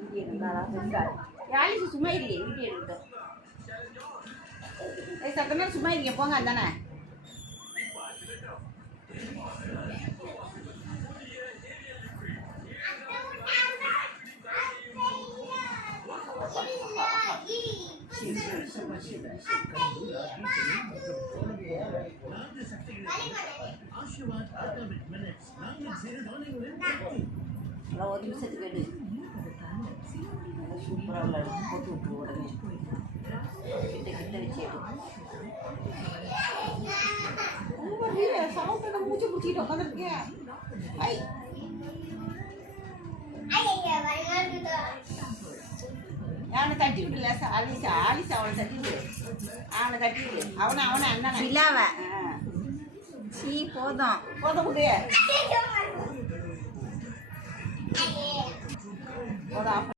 Video நல்லா பெருசாக யாழிச்சு சும்மா இல்லையே வீடியோ எடுக்கிட்டோம். சத்தமே சும்மா இருக்கீங்க போங்க தானே. ஒரு நிமிஷத்துக்கு எடு. சூப்பராக போட்டு விட்டு உடனே கிட்ட கிட்ட வச்சு சவுண்டை மூச்சு பிடிச்சிட்டு உட்காந்துருக்கேன். அவனை தட்டி விடல ஆலிசா ஆலிசா அவனை தட்டி விடு. அவனை தட்டி விடு. அவனை அண்ணன் இல்லாவ சீ போதும் போதும் விடு. போதும்.